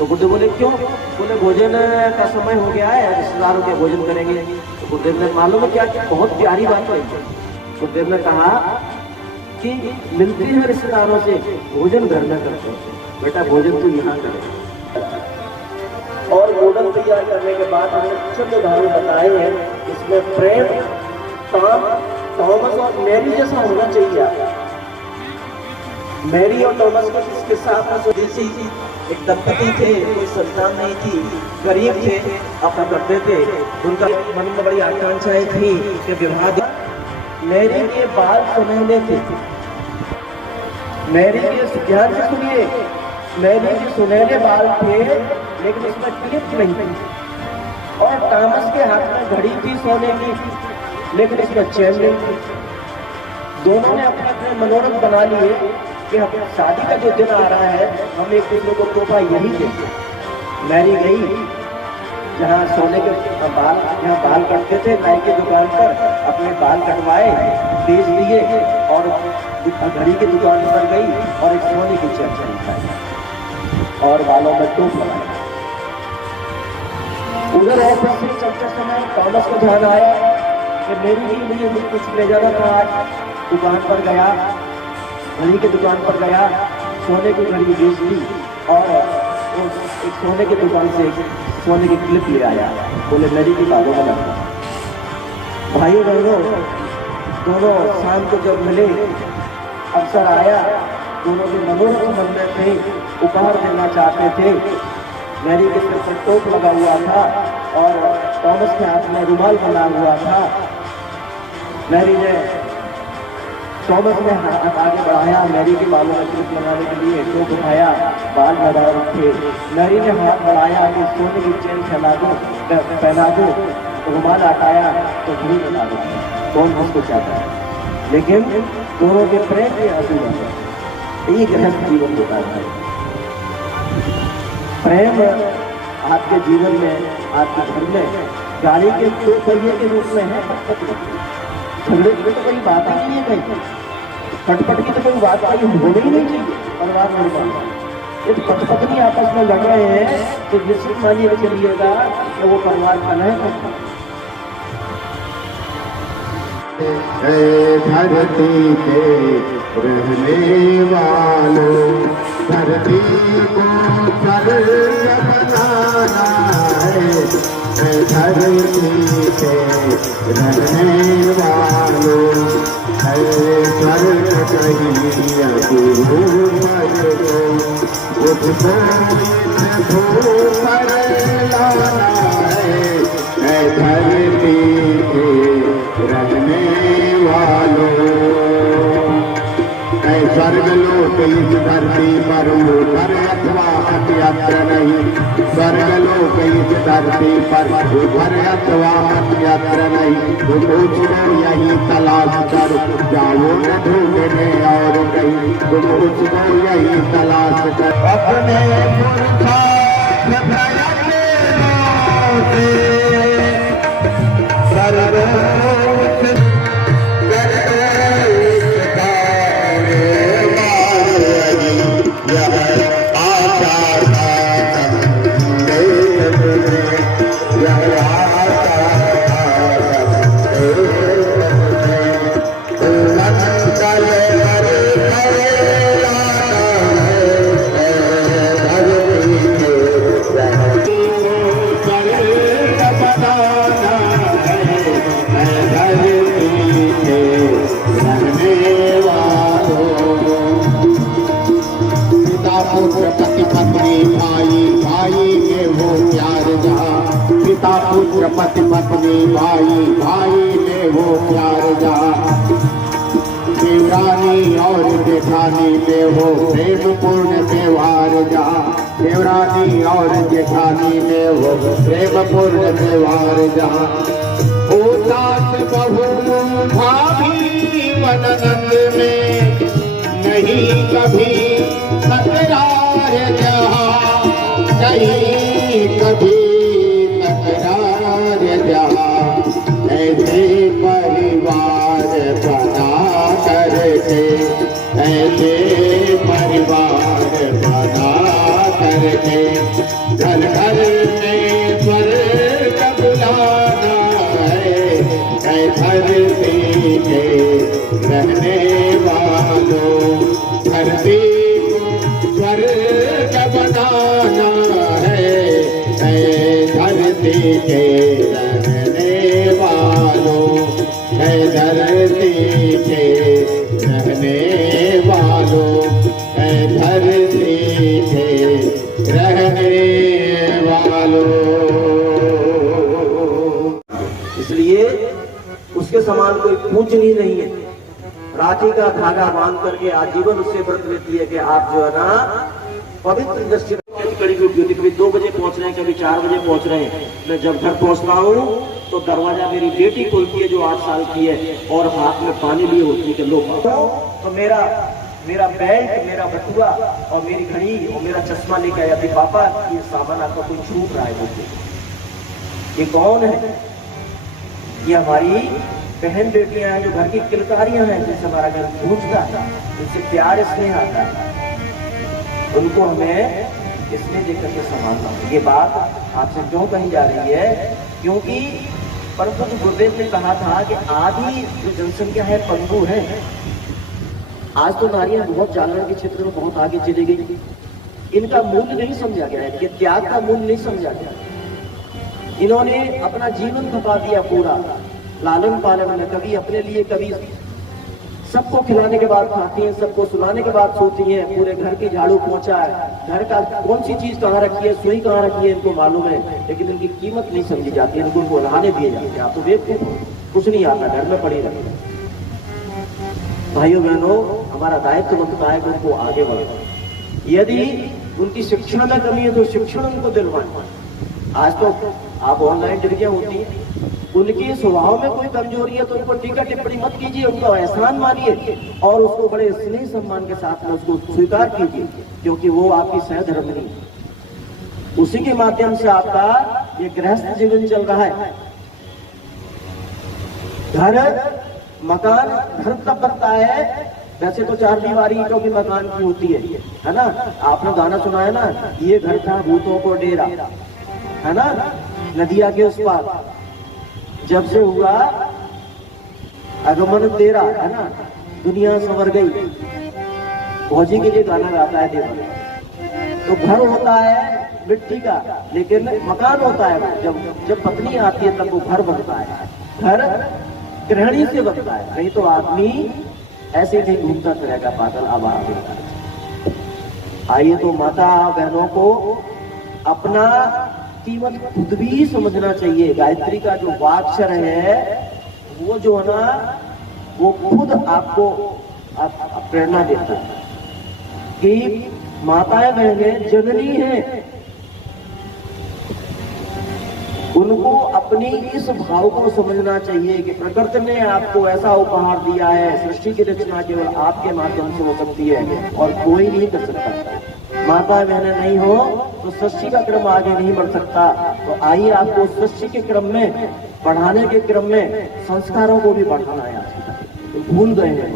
तो गुरुदेव बोले क्यों? बोले भोजन का समय हो गया है, रिश्तेदारों के भोजन करेंगे। तो गुरुदेव ने मालूम है क्या, बहुत प्यारी बात है। गुरुदेव ने कहा कि मिलती है रिश्तेदारों से, भोजन घर में करते हैं, बेटा भोजन तो यहाँ करें। और मॉडल तैयार करने के बाद हमने कुछ उदाहरण बताए हैं। इसमें प्रेम, काम, थॉमस और मैरी जैसा होना चाहिए। मैरी और थॉमस को इसके साथ एक दंपति थे, कोई संतान नहीं थी, गरीब थे, अपना करते थे। उनका मन में बड़ी आकांक्षाएं थी कि विवाह। मैरी के बाल सुनहले थे। मैरी के ध्यान से सुनिए, मैरी के सुनहले बाल थे लेकिन उसमें क्लिप नहीं थी। और थॉमस के हाथ में घड़ी थी सोने की, लेकिन इसमें चैन नहीं थी। दोनों ने अपने अपने मनोरथ बना लिए कि हम शादी का जो दिन आ रहा है, हम एक दूसरे को तोहफा यही देंगे। मैरी गई जहाँ सोने के बाल, जहाँ बाल कटते थे, नाई की दुकान पर अपने बाल कटवाए, बेच दिए और घड़ी की दुकान पर गई और एक सोने की चैन खरीदी और बालों में टोप लगाया। उधर ऑफिस से चलते समय थॉमस को ध्यान आया कि मेरी के लिए मुझे कुछ ले जाना था। आज दुकान पर गया, घड़ी की दुकान पर गया, सोने की घड़ी बेच दी और एक सोने की दुकान से एक सोने की क्लिप ले आया। बोले मेरी की बालों में लगता। भाइयों बहनों, दोनों शाम को जब मिले, अवसर आया, दोनों के मनोरथ मन में थे, उपहार देना चाहते थे। मैरी के सिर पर टोप लगा हुआ था और थॉमस के हाथ में रुमाल बना हुआ था। मैरी ने, थॉमस ने हाथ आगे बढ़ाया, मैरी के बालों में क्लिप लगाने के लिए टोप उठाया, बाल लगा रखे। मैरी ने हाथ बढ़ाया कि सोने की चेन पहना दो, रुमाल हटाया तो घड़ी बना दो। कौन उसको चाहता है? लेकिन दोनों के प्रेम के अधूरा है। ये गृहस्थ जीवन होता है। प्रेम आपके जीवन में, आपके घर में गाड़ी के दो पहिए के रूप में है। झगड़े की तो कोई बात ही नहीं है, कहीं खटपट की तो कोई बात आई होनी ही नहीं चाहिए परिवार में। ये तो पति पत्नी आपस में लड़ रहे हैं तो निश्चित मानिए चलिएगा कि वो परिवार कलह है। धरती पे रहने वालों, धरती को स्वर्ग बनाना है। धरती पे रहने वालों, स्वर्ग कहीं ऊपर को, उसको ऊपर लाना है। धरती पे रहने वालों, स्वर्ग लोक इस धरती पर ऊपर अथवा अत्यंत्र नहीं। स्वर्ग लोक इस धरती पर ऊपर अथवा अत्यंत्र नहीं। तुझको यही तलाश कर जाओ न ढूंढने और कहीं। तुझको यही तलाश कर अपने मूर्खा पुत्र पति पत्नी भाई भाई में हो प्यार जा। देवरानी और जेठानी में हो प्रेम पूर्ण व्यवहार जा। देवरानी और जेठानी में हो प्रेम पूर्ण व्यवहार जा। सास बहू भाभी मननंद में नहीं कभी तकरार जहाँ, नहीं कभी ऐसे परिवार बना करके, ऐसे परिवार बना करके घर घर में स्वर्ग बुलाना है। धरती के रहने वालों, धरती को स्वर्ग बनाना है। धरती के रहने वालों, धरती के रहने वालों, धरती के रहने वालों। इसलिए उसके समान कोई पूजनीय नहीं है। राखी का धागा बांध करके आजीवन उससे व्रत लेती है कि आप जो है ना पवित्र दृष्टि कड़ी ड्यूटी होती, कभी 2 बजे पहुंच रहे हैं, कभी 4 बजे पहुंच रहे हैं। मैं जब घर पहुंचता हूँ तो दरवाजा मेरी बेटी खोलती है जो 8 साल की है, और हाथ में पानी लिए होती है कि लो। तो मेरा बेल्ट, मेरा बटुआ और मेरी घड़ी और मेरा चश्मा लेकर आया, पापा ये सामान आपका कोई छूट रहा है बोलते। ये कौन है? ये हमारी बहन बेटियां हैं जो घर की किलकारियां हैं, जिनसे हमारा घर गूंजता है, जिनसे प्यार स्नेह आता है, उनको हमें इसमें देख करके संभालना। ये बात आपसे क्यों कही जा रही है? क्योंकि परंतु गुरुदेव ने कहा था कि आधी जो जनसंख्या है पंगु है। आज तो नारियां बहुत जागरण के क्षेत्र में बहुत आगे चली गई। इनका मूल्य नहीं समझा गया है, त्याग का मूल्य नहीं समझा गया। इन्होंने अपना जीवन खपा दिया पूरा लालन पालन में, कभी अपने लिए, कभी सबको खिलाने के बाद खाती हैं, सबको सुलाने के बाद सोती हैं, पूरे घर की झाड़ू पोंछा है, घर का कौन सी चीज कहाँ रखी है, सुई कहाँ रखी है, इनको मालूम है, लेकिन इनकी कीमत नहीं समझी जाती, इनको उड़ाने दिए जाते हैं। आप तो देखते कुछ नहीं आता, घर में पड़ी रहती। भाइयों बहनों, हमारा दायित्व बनता है कि उनको आगे बढ़ाएं। यदि उनकी शिक्षा में कमी है तो शिक्षण उनको दिलवाएं। आज तो आप ऑनलाइन डिग्रियां होती हैं, उनके स्वभाव में कोई कमजोरी है तो उनको टीका टिप्पणी मत कीजिए, उनका एहसान मानिए और उसको बड़े स्नेह सम्मान के साथ में उसको स्वीकार कीजिए, क्योंकि वो आपकी सहधर्मिणी, उसी के माध्यम से आपका ये गृहस्थ जीवन चल रहा है। घर मकान घर तब बनता है, वैसे तो 4 दीवारी ईंटों की मकान की होती है ना। आपने गाना सुना है ना, ये घर था भूतों को डेरा, है ना, नदिया के उस पार जब से हुआ आगमन तेरा, है ना, दुनिया संवर गई। फौजी के लिए गाना गाता है देवा। तो घर होता है मिट्टी का, लेकिन मकान होता है जब पत्नी आती है तब वो घर बनता है। घर गृहिणी से बनता है, नहीं तो आदमी ऐसे नहीं घूमता फिरेगा पागल आवारा। आइए तो माता बहनों को अपना कीमत खुद भी समझना चाहिए। गायत्री का जो वाक्शर है वो जो है ना, वो खुद आपको प्रेरणा देता है कि माताएं बहनें जननी हैं, उनको अपनी इस भाव को समझना चाहिए कि प्रकृति ने आपको ऐसा उपहार दिया है, सृष्टि की रचना केवल आपके माध्यम से हो सकती है और कोई नहीं कर सकता। माता बहनें नहीं हो तो सृष्टि का क्रम आगे नहीं बढ़ सकता। तो आइए आपको सृष्टि के क्रम में, बढ़ाने के क्रम में संस्कारों को भी बढ़ाना है। तो भूल गए हैं।